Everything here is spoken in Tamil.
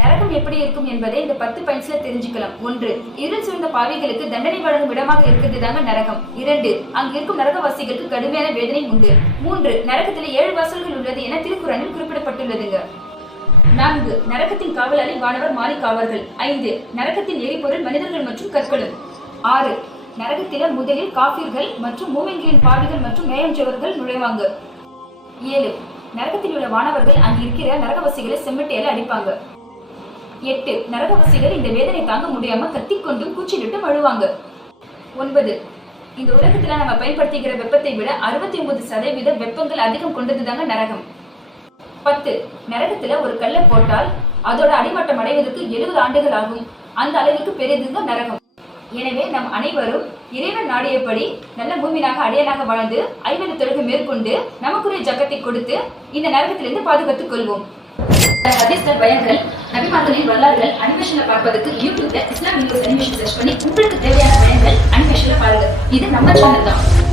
நரகம் எப்படி இருக்கும் என்பதை இந்த 10 பாயிண்ட்ஸ்ல தெரிஞ்சுக்கலாம். 1. இருள் சூழ்ந்த பாவிகளுக்கு தண்டனை வழங்கும் இடமாக இருக்கிறது தாங்க நரகம். 2. அங்கு இருக்கும் நரகவாசிகளுக்கு கடுமையான வேதனை உண்டு. 3. நரகத்தில் 7 வாசல்கள் உள்ளது என திருக்குறானில் குறிப்பிடப்பட்டுள்ளதுங்க. 4. நரகத்தின் காவலாளி வானவர் மாலிக் ஆவார்கள். 5. நரகத்தின் எரிபொருள் மனிதர்கள் மற்றும் கற்களும். 6. நரகத்தில முதலில் காபீர்கள் மற்றும் மூமின்களின் பாவிகள் மற்றும் நேயஞ்சவர்கள் நுழைவாங்க. 7. நரகத்தில் உள்ள வானவர்கள் அங்கு இருக்கிற நரகவாசிகளை செம்மட்டையால அடிப்பாங்க. 8. நரகவாசிகள் இந்த வேதனை தாங்க முடியாம கத்திக்கொண்டும் கூச்சலிட்டும் அழுவாங்க. 9. இந்த உலகத்துல நம்ம பயன்படுத்திக்கிற வெப்பத்தை விட 69% வெப்பங்கள் அதிகம் கொண்டதுதாங்க நரகம். 10. நரகத்துல ஒரு கல்லை போட்டால் அதோட அடிமட்டம் அடைவதற்கு 70 ஆண்டுகள் ஆகும். அந்த அளவுக்கு பெரியதுங்க நரகம். எனவே நம் அனைவரும் இறைவன் நாடியபடி நல்ல மூமினாக அடியனாக வாழ்ந்து 50 தொழுகை மேற்கொண்டு நமக்குரிய ஜக்கத்தை கொடுத்து இந்த நரகத்திலிருந்து பாதுகாத்துக் கொள்வோம். ஹதீஸ்கள், பயன்கள், நபிமார்களின் வரலாறுகள் அனிமேஷன்ல பார்ப்பதற்கு யூடியூப்ல இஸ்லாம் வீடியோஸ் அனிமேஷன் சர்ச் பண்ணி உங்களுக்கு தேவையான பயன்கள் அனிமேஷன்ல பாருங்க. இது நம்ம சேனல் தான்.